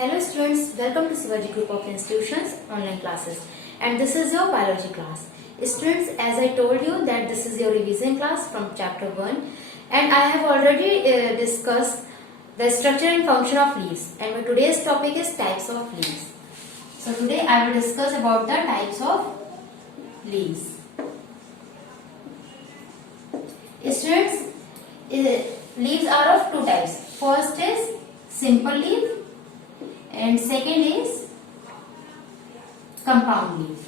Hello students, welcome to Sivaji Group of Institutions online classes, and this is your biology class. Students, as I told you that this is your revision class from chapter 1, and I have already discussed the structure and function of leaves, and my today's topic is types of leaves. So today I will discuss about the types of leaves. Students, leaves are of two types. First is simple leaf and second is compound leaf.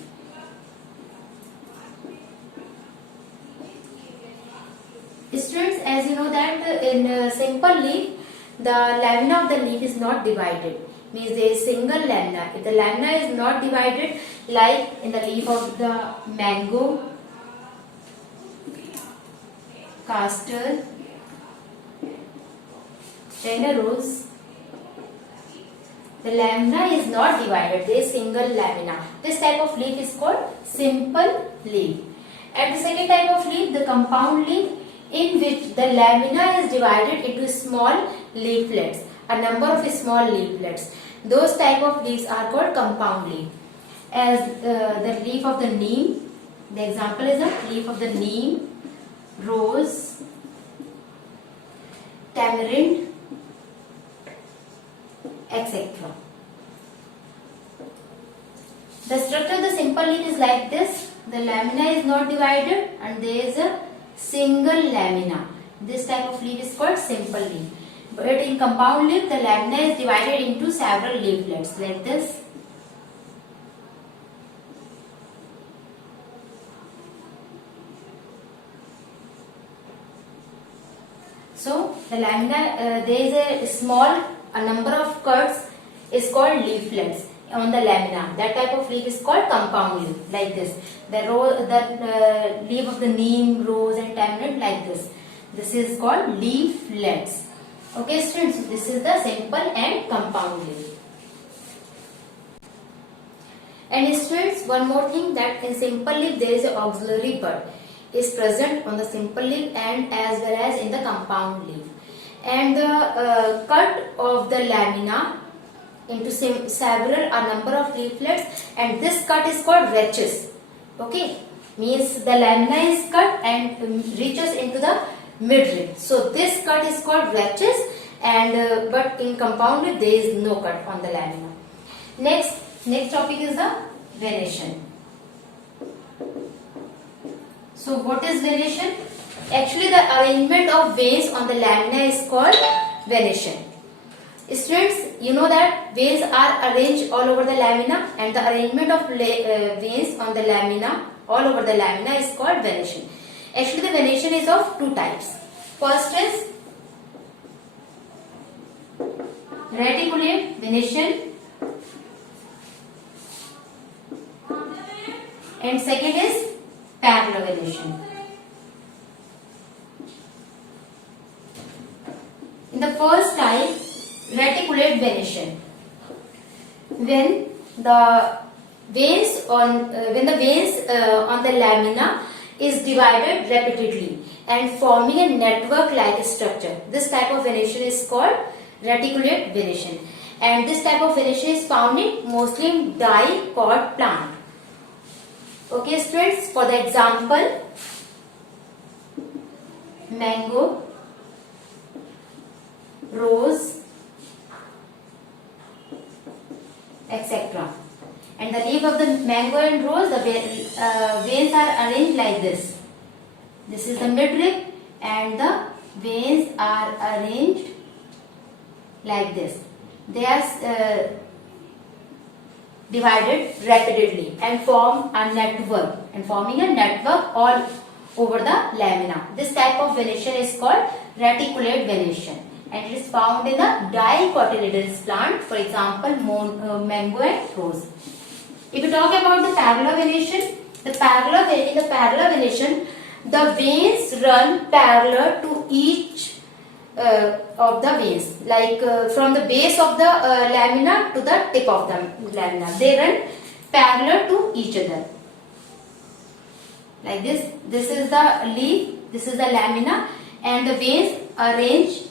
Students, as you know that in simple leaf, the lamina of the leaf is not divided. Means there is single lamina. If the lamina is not divided, like in the leaf of the mango, castor, and a rose, the lamina is not divided, there is single lamina. This type of leaf is called simple leaf. And the second type of leaf, the compound leaf, in which the lamina is divided into small leaflets, a number of small leaflets. Those type of leaves are called compound leaf. As the leaf of the neem, the example is the leaf of the neem, rose, tamarind, etc. The structure of the simple leaf is like this. The lamina is not divided and there is a single lamina. This type of leaf is called simple leaf. But in compound leaf, the lamina is divided into several leaflets like this. So the lamina, there is a number of cuts is called leaflets on the lamina. That type of leaf is called compound leaf, like this. The leaf of the neem, rose and tamarind, like this. This is called leaflets. Okay students, this is the simple and compound leaf. And students, one more thing, that in simple leaf there is an auxiliary bud is present on the simple leaf and as well as in the compound leaf. And the cut of the lamina into a number of leaflets, and this cut is called rachis. Okay, means the lamina is cut and reaches into the midrib. So this cut is called rachis, and but in compound leaf there is no cut on the lamina. Next topic is the venation. So what is venation? Actually, the arrangement of veins on the lamina is called venation. Students, you know that veins are arranged all over the lamina, and the arrangement of veins on the lamina all over the lamina is called venation. Actually, the venation is of two types. First is reticulate venation, and second is parallel venation. In the first type, reticulate venation, when the veins on the lamina is divided repeatedly and forming a network-like structure. This type of venation is called reticulate venation, and this type of venation is found in mostly in dicot plant. Okay students, for the example, mango, rose, etc. And the leaf of the mango and rose, the veins are arranged like this. This is the midrib and the veins are arranged like this. They are divided repeatedly and form a network, and forming a network all over the lamina. This type of venation is called reticulate venation, and it is found in the dicotyledonous plant, for example mango and rose. If you talk about the parallel venation, in the parallel venation, the veins run parallel to each of the veins, like from the base of the lamina to the tip of the lamina. They run parallel to each other, like this. This is the leaf, this is the lamina, and the veins arranged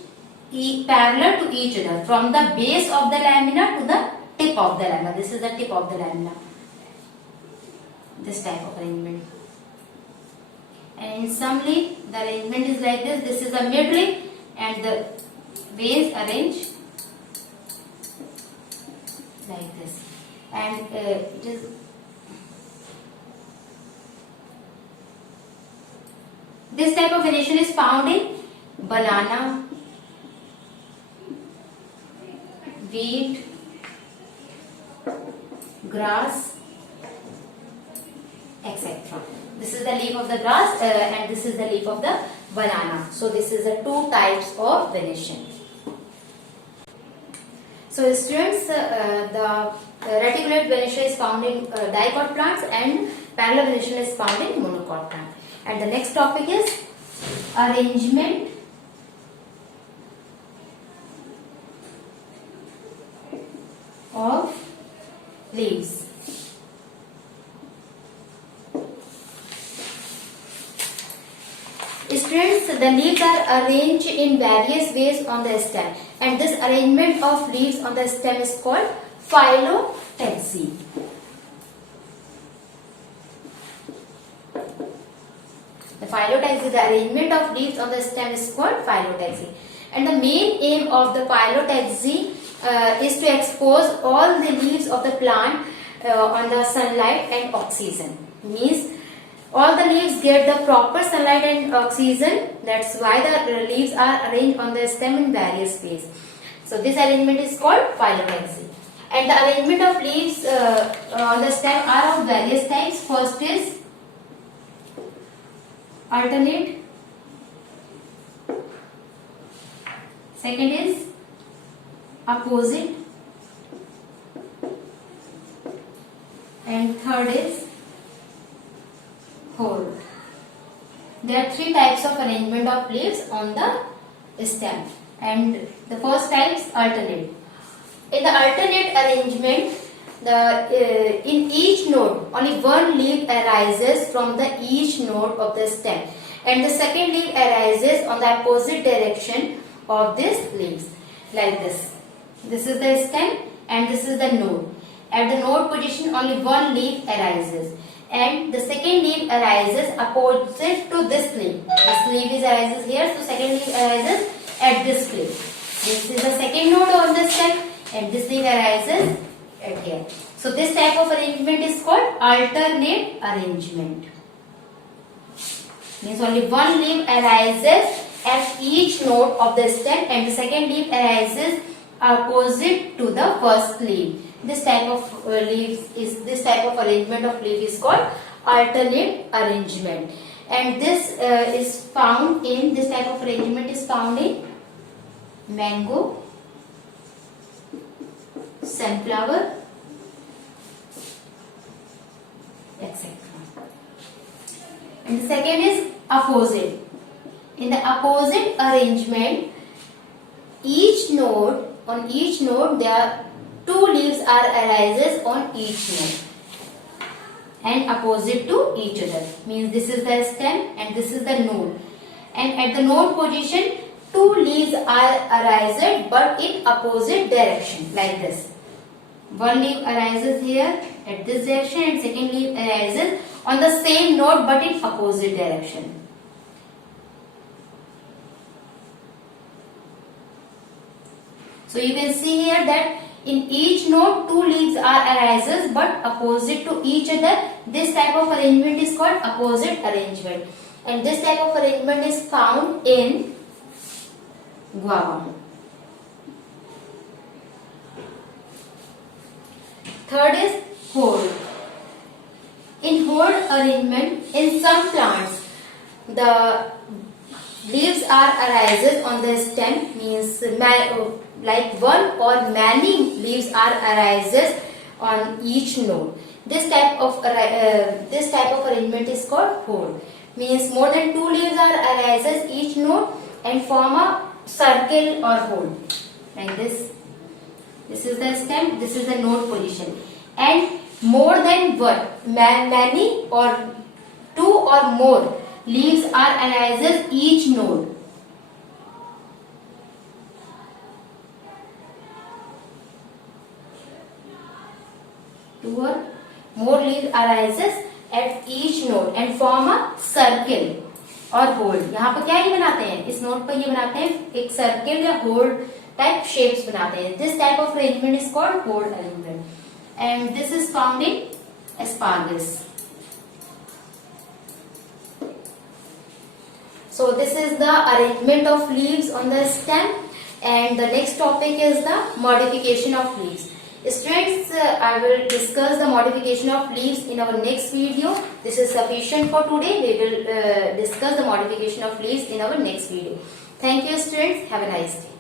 parallel to each other from the base of the lamina to the tip of the lamina. This is the tip of the lamina. This type of arrangement. And in some leaf, the arrangement is like this. This is the mid leaf and the veins arranged like this. And it is this type of venation is found in banana, wheat, grass, etc. This is the leaf of the grass and this is the leaf of the banana. So this is the two types of venation. So students, the reticulate venation is found in dicot plants and parallel venation is found in monocot plant. And the next topic is arrangement of leaves. Students, the leaves are arranged in various ways on the stem, and this arrangement of leaves on the stem is called phyllotaxy. The phyllotaxy, the arrangement of leaves on the stem is called phyllotaxy. And the main aim of the phyllotaxy is to expose all the leaves of the plant on the sunlight and oxygen. Means all the leaves get the proper sunlight and oxygen. That's why the leaves are arranged on the stem in various ways. So this arrangement is called phyllotaxy. And the arrangement of leaves on the stem are of various types. First is alternate. Second is opposite. And third is whole. There are three types of arrangement of leaves on the stem. And the first type is alternate. In the alternate arrangement, in each node only one leaf arises from the each node of the stem, and the second leaf arises on the opposite direction of these leaves, like this. This is the stem and this is the node. At the node position only one leaf arises, and the second leaf arises opposite to this leaf. This leaf arises here, so second leaf arises at this leaf. This is the second node on the stem, and this leaf arises at here. So this type of arrangement is called alternate arrangement. Means only one leaf arises at each node of the stem, and the second leaf arises opposite to the first leaf. This type of this type of arrangement of leaf is called alternate arrangement, and this is found in this type of arrangement is found in mango, sunflower, etc. And the second is opposite. In the opposite arrangement, on each node there are two leaves arises on each node and opposite to each other. Means this is the stem and this is the node, and at the node position two leaves arises but in opposite direction, like this. One leaf arises here at this direction and second leaf arises on the same node but in opposite direction. So you can see here that in each node two leaves arises but opposite to each other. This type of arrangement is called opposite arrangement, and this type of arrangement is found in guava. Third is whole. In whole arrangement, in some plants the leaves arises on the stem, means like one or many leaves arises on each node. This type of arrangement is called whole. Means more than two leaves arises each node and form a circle or hole, like this. This is the stem, this is the node position, and more than one, many or two or more leaves arises each node. more leaf arises at each node and form a circle or hole. यहाँ पर क्या ये बनाते हैं, इस node पर ये बनाते हैं एक सर्किल या होल टाइप शेप्स बनाते हैं. This type of arrangement is called hole arrangement, and this is found in asparagus. So this is the arrangement of leaves on the stem, and the next topic is the modification of leaves. Students, I will discuss the modification of leaves in our next video. This is sufficient for today. We will discuss the modification of leaves in our next video. Thank you, students. Have a nice day.